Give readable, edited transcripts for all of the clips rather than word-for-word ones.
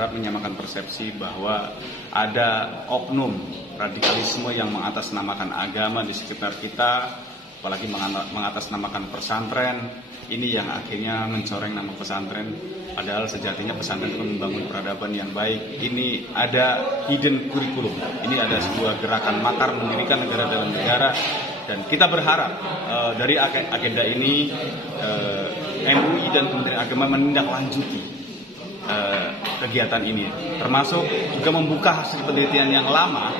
berharap menyamakan persepsi bahwa ada oknum radikalisme yang mengatasnamakan agama di sekitar kita, apalagi mengatasnamakan pesantren. Ini yang akhirnya mencoreng nama pesantren, padahal sejatinya pesantren itu membangun peradaban yang baik. Ini ada hidden curriculum, ini ada sebuah gerakan makar mendirikan negara dalam negara, dan kita berharap dari agenda ini MUI dan Kementerian Agama menindaklanjuti kegiatan ini, termasuk juga membuka hasil penelitian yang lama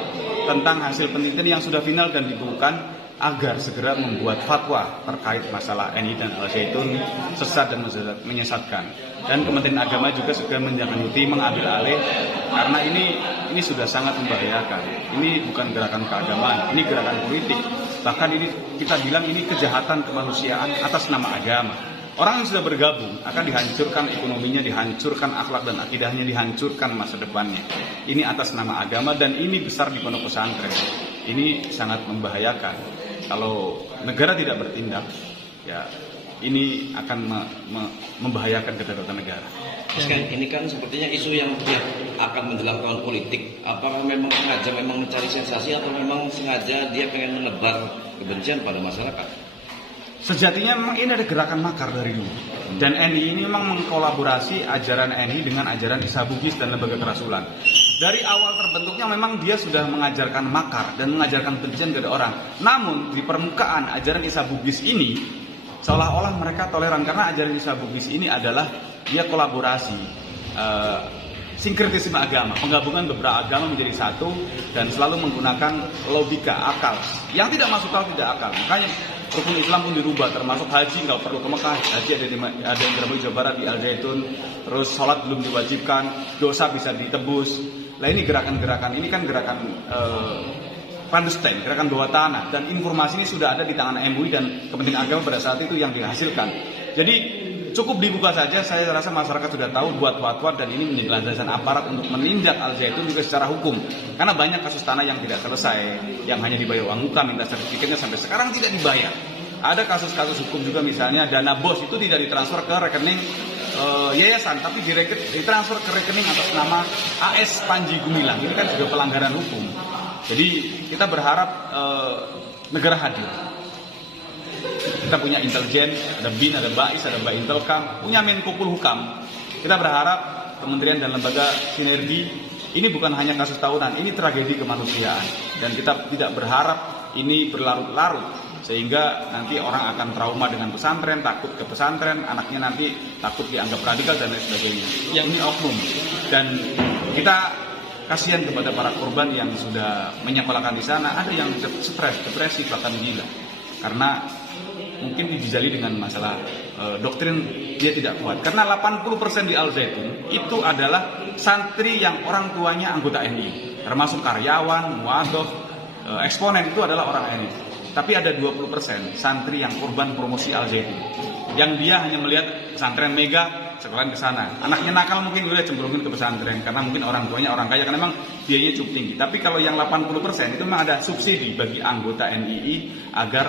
tentang hasil penelitian yang sudah final dan dibukukan, agar segera membuat fatwa terkait masalah NI dan Al Zaitun sesat dan menyesatkan. Dan Kementerian Agama juga segera menindaklanjuti, mengambil alih, karena ini sudah sangat membahayakan. Ini bukan gerakan keagamaan, ini gerakan politik. Bahkan ini kita bilang ini kejahatan kemanusiaan atas nama agama. Orang yang sudah bergabung akan dihancurkan ekonominya, dihancurkan akhlak dan akidahnya, dihancurkan masa depannya. Ini atas nama agama, dan ini besar di pondok pesantren. Ini sangat membahayakan. Kalau negara tidak bertindak, ya ini akan membahayakan kedaulatan negara. Ini kan sepertinya isu yang dia akan menjelang tahun politik. Apakah memang sengaja memang mencari sensasi, atau memang sengaja dia pengen menebar kebencian pada masyarakat? Sejatinya memang ini ada gerakan makar dari dulu. Dan NI ini memang mengkolaborasi ajaran NI dengan ajaran Isa Bugis dan lembaga kerasulan. Dari awal terbentuknya memang dia sudah mengajarkan makar dan mengajarkan kebencian kepada orang. Namun di permukaan ajaran Isa Bugis ini seolah-olah mereka toleran, karena ajaran Isa Bugis ini adalah dia kolaborasi, sinkretisme agama, penggabungan beberapa agama menjadi satu, dan selalu menggunakan logika, akal. Yang tidak masuk akal tidak akal. Makanya rukun Islam pun dirubah, termasuk haji nggak perlu ke Mekah, haji ada di Indramayu Jawa Barat di Al Zaitun. Terus sholat belum diwajibkan, dosa bisa ditebus. Nah ini gerakan-gerakan ini kan gerakan clandestine, gerakan bawah tanah, dan informasi ini sudah ada di tangan MUI dan Kementerian Agama pada saat itu yang dihasilkan. Jadi cukup dibuka saja, saya rasa masyarakat sudah tahu, buat fatwa, dan ini menjadi landasan aparat untuk menindak Al Zaitun juga secara hukum. Karena banyak kasus tanah yang tidak selesai, yang hanya dibayar uang muka, minta sertifikatnya sampai sekarang tidak dibayar. Ada kasus-kasus hukum juga, misalnya dana BOS itu tidak ditransfer ke rekening yayasan, tapi ditransfer ke rekening atas nama AS Panji Gumilang. Ini kan juga pelanggaran hukum. Jadi kita berharap negara hadir. Kita punya intelijen, ada BIN, ada BAIS, ada Mbak Intelkam, punya Menko Polhukam. Kita berharap kementerian dan lembaga sinergi. Ini bukan hanya kasus tahunan, ini tragedi kemanusiaan. Dan kita tidak berharap ini berlarut-larut, sehingga nanti orang akan trauma dengan pesantren, takut ke pesantren, anaknya nanti takut dianggap radikal dan lain sebagainya. Yang ini oknum. Dan kita kasihan kepada para korban yang sudah menyekolahkan di sana. Ada yang stres, depresi, bahkan gila. Karena mungkin dijali dengan masalah doktrin dia tidak kuat. Karena 80% di Al Zaitun itu adalah santri yang orang tuanya anggota NI, termasuk karyawan, muadhof, eksponen itu adalah orang NI. Tapi ada 20% santri yang korban promosi Al Zaitun, yang dia hanya melihat pesantren mega, sekolahan ke sana. Anaknya nakal mungkin udah cenderungin ke pesantren karena mungkin orang tuanya orang kaya, karena memang biayanya cukup tinggi. Tapi kalau yang 80% itu memang ada subsidi bagi anggota NII agar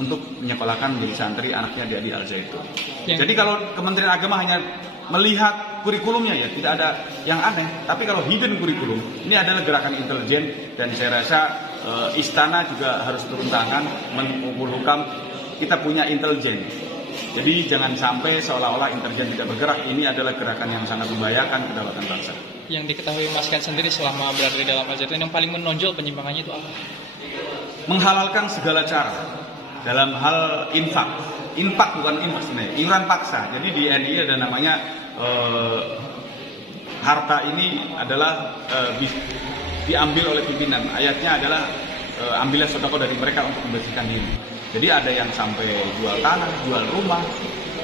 untuk menyekolahkan menjadi santri anaknya dia di Al Zaitun. Jadi kalau Kementerian Agama hanya melihat kurikulumnya, ya tidak ada yang aneh. Tapi kalau hidden kurikulum, ini adalah gerakan intelijen, dan saya rasa istana juga harus turun tangan, Menko Polhukam. Kita punya intelijen. Jadi jangan sampai seolah-olah intelijen tidak bergerak. Ini adalah gerakan yang sangat membahayakan kedaulatan bangsa. Yang diketahui Mas Ken sendiri selama berada di dalam Al Zaitun, yang paling menonjol penyimpangannya itu apa? Menghalalkan segala cara dalam hal infak bukan infak sebenarnya, iuran paksa. Jadi di NI ada namanya harta ini adalah diambil oleh pimpinan. Ayatnya adalah ambillah sedekah dari mereka untuk membersihkan diri. Jadi ada yang sampai jual tanah, jual rumah.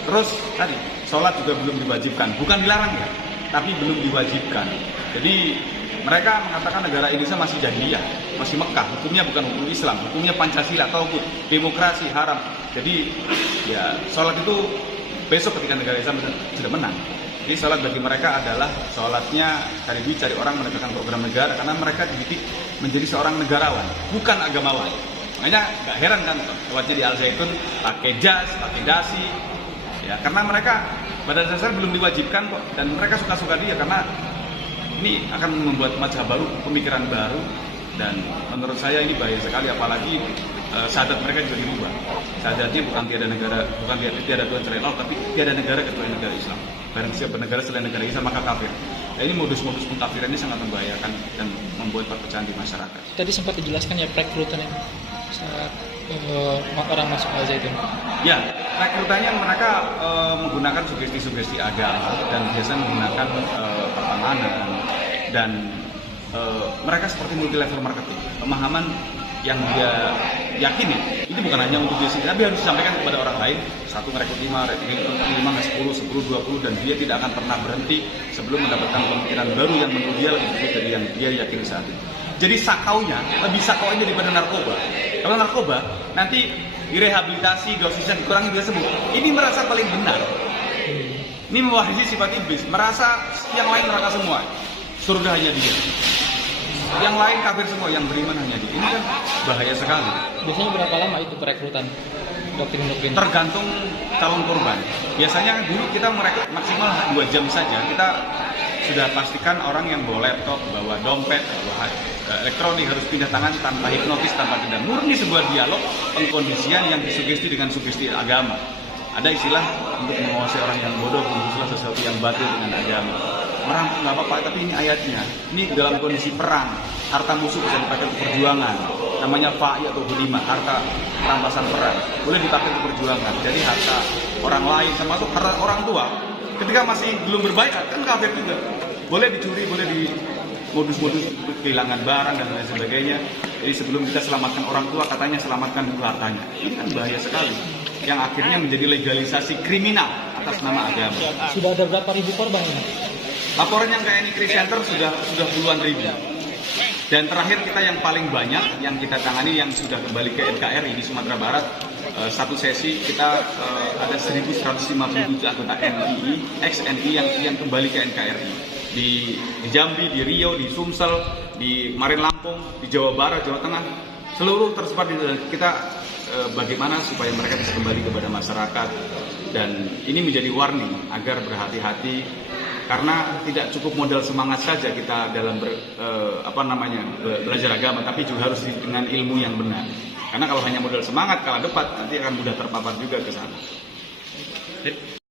Terus tadi sholat juga belum diwajibkan, bukan dilarang ya, tapi belum diwajibkan. Jadi mereka mengatakan negara Indonesia masih jahiliyah, masih Mekah, hukumnya bukan hukum Islam, hukumnya Pancasila, tauhid, demokrasi, haram. Jadi ya sholat itu besok ketika negara Islam sudah menang. Jadi sholat bagi mereka adalah sholatnya cari duit, cari orang, menegakkan program negara, karena mereka dididik menjadi seorang negarawan, bukan agamawan. Makanya gak heran kan sholatnya di Al Zaitun pakai jas, pakai dasi, ya karena mereka pada dasarnya belum diwajibkan kok, dan mereka suka-suka dia karena Ini akan membuat wajah baru, pemikiran baru, dan menurut saya ini bahaya sekali, apalagi syahadat mereka juga dirubah. Syahadatnya bukan tiada Tuhan selain Allah, tapi tiada negara kecuali negara Islam. Barang siapa negara selain negara Islam maka kafir. Nah, ini modus-modus pengkafiran ini sangat membahayakan dan membuat perpecahan di masyarakat. Tadi sempat dijelaskan ya perekrutan yang saat orang masuk Al Zaitun. Ya, rekrutannya mereka menggunakan sugesti-sugesti agama dan biasanya menggunakan pertemanan, dan mereka seperti multi level marketing. Pemahaman yang dia yakini itu bukan hanya untuk dia sendiri, tapi harus disampaikan kepada orang lain. Satu merekrut 5, 10, 20, dan dia tidak akan pernah berhenti sebelum mendapatkan pemikiran baru yang menurut dia lebih baik dari yang dia yakini saat itu. Jadi sakaunya, lebih sakaunya daripada narkoba. Kalau narkoba, nanti direhabilitasi, dosisnya dikurangi, dia sembuh. Ini merasa paling benar. Ini mewarisi sifat iblis, merasa yang lain neraka semua. Surga hanya dia. Yang lain kafir semua, yang beriman hanya dia. Ini kan bahaya sekali. Biasanya berapa lama itu perekrutan doktrin-doktrin? Tergantung calon korban. Biasanya dulu kita merekrut maksimal 2 jam saja. Kita sudah pastikan orang yang bawa laptop, bawa dompet, bawa elektronik harus pindah tangan tanpa hipnotis, tanpa tidak. Murni sebuah dialog pengkondisian yang disugesti dengan sugesti agama. Ada istilah untuk menguasai orang yang bodoh, mengusulkan sesuatu yang batil dengan agama. Merampok nggak apa-apa, tapi ini ayatnya. Ini dalam kondisi perang, harta musuh bisa dipakai untuk perjuangan. Namanya fa'i atau ghanimah, harta rampasan perang. Boleh dipakai untuk perjuangan. Jadi harta orang lain, termasuk harta orang tua, ketika masih belum berbaikat kan kafir juga. Boleh dicuri, boleh di modus-modus kehilangan barang dan lain sebagainya. Jadi sebelum kita selamatkan orang tua, katanya selamatkan dulu hartanya. Ini kan bahaya sekali. Yang akhirnya menjadi legalisasi kriminal atas nama agama. Sudah ada berapa ribu korban ini? Laporan yang kayak ini Kris Center sudah puluhan ribu. Dan terakhir kita yang paling banyak yang kita tangani yang sudah kembali ke NKRI di Sumatera Barat, satu sesi kita ada 1.157 anggota NII, ex-NII yang kembali ke NKRI. Di Jambi, di Riau, di Sumsel, di Kemarin Lampung, di Jawa Barat, Jawa Tengah, seluruh tersebar di kita bagaimana supaya mereka bisa kembali kepada masyarakat. Dan ini menjadi warning agar berhati-hati, karena tidak cukup modal semangat saja kita dalam belajar agama, tapi juga harus dengan ilmu yang benar. Karena kalau hanya modal semangat kalah debat, nanti akan mudah terpapar juga ke sana.